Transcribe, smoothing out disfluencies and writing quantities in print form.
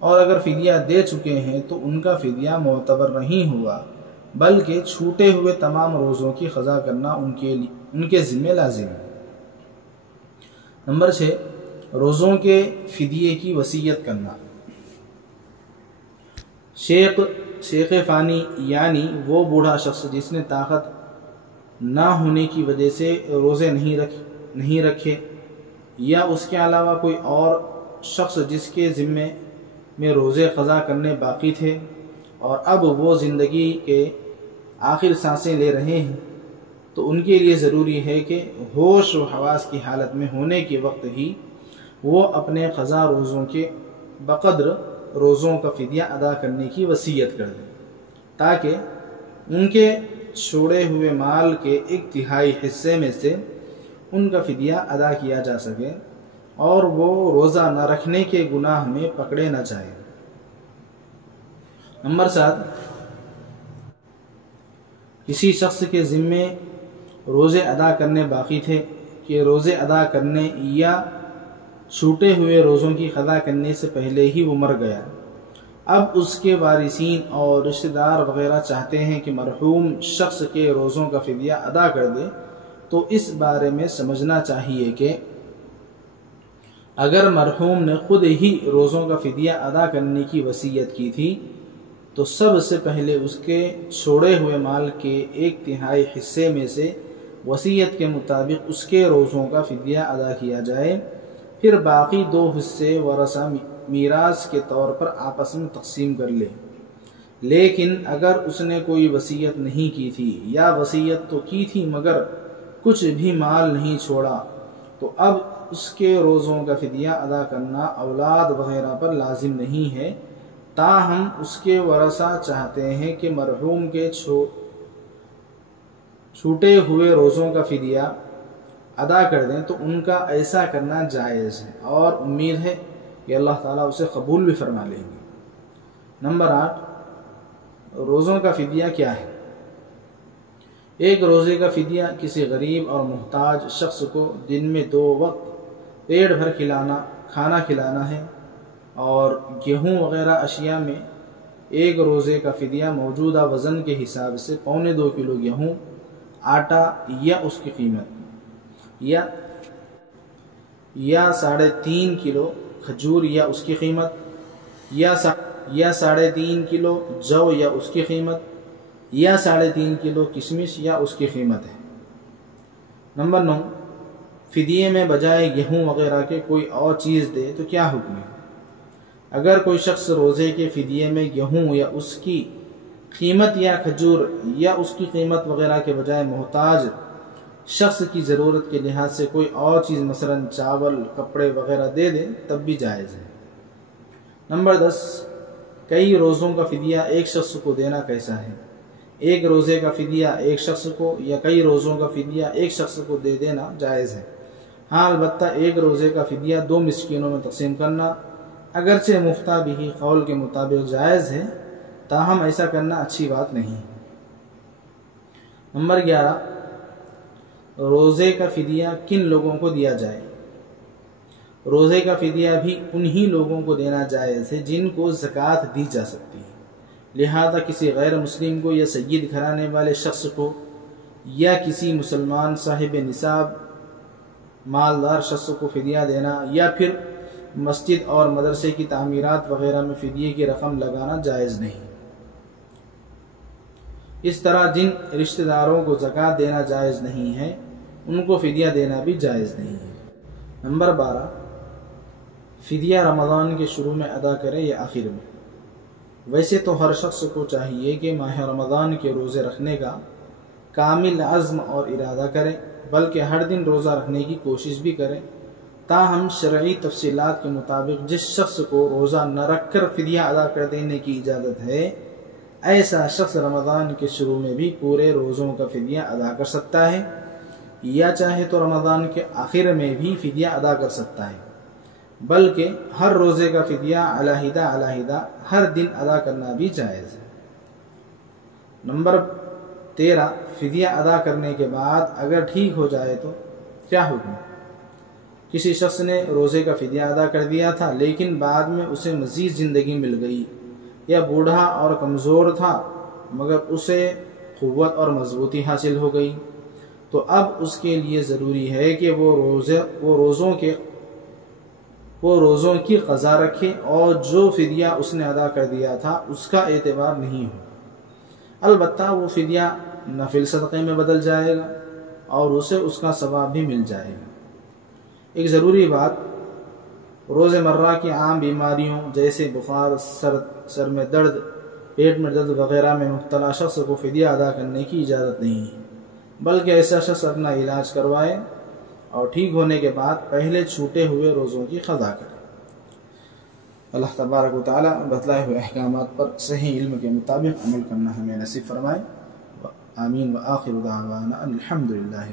اور اگر فدیہ دے چکے ہیں تو ان کا فدیہ معتبر نہیں ہوا، بلکہ چھوٹے ہوئے تمام روزوں کی قضا کرنا ان کے ذمہ لازم ہے۔ نمبر 6، روزوں کے فدیے کی وصیت کرنا۔ شیخ فانی یعنی وہ بوڑھا شخص جس نے طاقت نہ ہونے کی وجہ سے روزے نہیں رکھے، یا اس کے علاوہ کوئی اور شخص جس کے ذمے میں روزے قضا کرنے باقی تھے اور اب وہ زندگی کے آخر سانسیں لے رہے ہیں، تو ان کے لیے ضروری ہے کہ ہوش و حواس کی حالت میں ہونے کے وقت ہی وہ اپنے قضا روزوں کے بقدر روزوں کا فدیہ ادا کرنے کی وصیت کر دیں، تاکہ ان کے چھوڑے ہوئے مال کے 1/3 حصے میں سے ان کا فدیہ ادا کیا جا سکے اور وہ روزہ نہ رکھنے کے گناہ میں پکڑے نہ جائیں۔ نمبر 7، کسی شخص کے ذمے روزے ادا کرنے باقی تھے کہ روزے ادا کرنے یا چھوٹے ہوئے روزوں کی قضا کرنے سے پہلے ہی وہ مر گیا، اب اس کے وارثین اور رشتہ دار وغیرہ چاہتے ہیں کہ مرحوم شخص کے روزوں کا فدیہ ادا کر دے، تو اس بارے میں سمجھنا چاہیے کہ اگر مرحوم نے خود ہی روزوں کا فدیہ ادا کرنے کی وصیت کی تھی تو سب سے پہلے اس کے چھوڑے ہوئے مال کے 1/3 حصے میں سے وصیت کے مطابق اس کے روزوں کا فدیہ ادا کیا جائے، پھر باقی 2 حصے ورثہ میراث کے طور پر آپس میں تقسیم کر لے۔ لیکن اگر اس نے کوئی وصیت نہیں کی تھی یا وصیت تو کی تھی مگر کچھ بھی مال نہیں چھوڑا، تو اب اس کے روزوں کا فدیہ ادا کرنا اولاد وغیرہ پر لازم نہیں ہے، تاہم اس کے ورثہ چاہتے ہیں کہ مرحوم کے چھوٹے ہوئے روزوں کا فدیہ ادا کر دیں، تو ان کا ایسا کرنا جائز ہے اور امید ہے کہ اللہ تعالیٰ اسے قبول بھی فرما لیں گے۔ نمبر 8، روزوں کا فدیہ کیا ہے؟ ایک روزے کا فدیہ کسی غریب اور محتاج شخص کو دن میں 2 وقت پیٹ بھر کھانا کھلانا ہے، اور گیہوں وغیرہ اشیاء میں ایک روزے کا فدیہ موجودہ وزن کے حساب سے 2.25 کلو گیہوں، آٹا یا اس کی قیمت، یا 3.5 کلو کھجور یا اس کی قیمت، یا 3.5 کلو جو یا اس کی قیمت، یا 3.5 کلو کشمش یا اس کی قیمت ہے۔ نمبر 9، فدیے میں بجائے گیہوں وغیرہ کے کوئی اور چیز دے تو کیا حکم ہے؟ اگر کوئی شخص روزے کے فدیے میں گیہوں یا اس کی قیمت یا کھجور یا اس کی قیمت وغیرہ کے بجائے محتاج شخص کی ضرورت کے لحاظ سے کوئی اور چیز مثلا چاول، کپڑے وغیرہ دے دے تب بھی جائز ہے۔ نمبر 10، کئی روزوں کا فدیہ ایک شخص کو دینا کیسا ہے؟ ایک روزے کا فدیہ ایک شخص کو یا کئی روزوں کا فدیہ ایک شخص کو دے دینا جائز ہے، ہاں البتہ ایک روزے کا فدیہ 2 مسکینوں میں تقسیم کرنا اگرچہ مفتہ بھی قول کے مطابق جائز ہے، تاہم ایسا کرنا اچھی بات نہیں۔ نمبر 11، روزے کا فدیہ کن لوگوں کو دیا جائے؟ روزے کا فدیہ بھی انہی لوگوں کو دینا جائز ہے جن کو زکوٰۃ دی جا سکتی ہے، لہذا کسی غیر مسلم کو یا سید گھرانے والے شخص کو یا کسی مسلمان صاحب نصاب مالدار شخص کو فدیہ دینا یا پھر مسجد اور مدرسے کی تعمیرات وغیرہ میں فدیے کی رقم لگانا جائز نہیں۔ اس طرح جن رشتہ داروں کو زکوٰۃ دینا جائز نہیں ہے ان کو فدیہ دینا بھی جائز نہیں ہے۔ نمبر 12، فدیہ رمضان کے شروع میں ادا کرے یا آخر میں؟ ویسے تو ہر شخص کو چاہیے کہ ماہ رمضان کے روزے رکھنے کا کامل عزم اور ارادہ کرے، بلکہ ہر دن روزہ رکھنے کی کوشش بھی کرے، تاہم شرعی تفصیلات کے مطابق جس شخص کو روزہ نہ رکھ کر فدیہ ادا کر دینے کی اجازت ہے، ایسا شخص رمضان کے شروع میں بھی پورے روزوں کا فدیہ ادا کر سکتا ہے، یا چاہے تو رمضان کے آخر میں بھی فدیہ ادا کر سکتا ہے، بلکہ ہر روزے کا فدیہ علیحدہ ہر دن ادا کرنا بھی جائز ہے۔ نمبر 13، فدیہ ادا کرنے کے بعد اگر ٹھیک ہو جائے تو کیا حکم؟ کسی شخص نے روزے کا فدیہ ادا کر دیا تھا لیکن بعد میں اسے مزید زندگی مل گئی، یا بوڑھا اور کمزور تھا مگر اسے قوت اور مضبوطی حاصل ہو گئی، تو اب اس کے لیے ضروری ہے کہ وہ روزوں کی قضا رکھے اور جو فدیہ اس نے ادا کر دیا تھا اس کا اعتبار نہیں ہو، البتہ وہ فدیہ نفل صدقے میں بدل جائے گا اور اسے اس کا ثواب بھی مل جائے گا۔ ایک ضروری بات، روز مرہ کی عام بیماریوں جیسے بخار، سر میں درد، پیٹ میں درد وغیرہ میں مبتلا شخص کو فدیہ ادا کرنے کی اجازت نہیں ہے، بلکہ ایسا شخص اپنا علاج کروائے اور ٹھیک ہونے کے بعد پہلے چھوٹے ہوئے روزوں کی قضا کرے۔ اللہ تبارک و تعالی بتلائے ہوئے احکامات پر صحیح علم کے مطابق عمل کرنا ہمیں نصیب فرمائے۔ آمین وآخر دعوانا الحمدللہ۔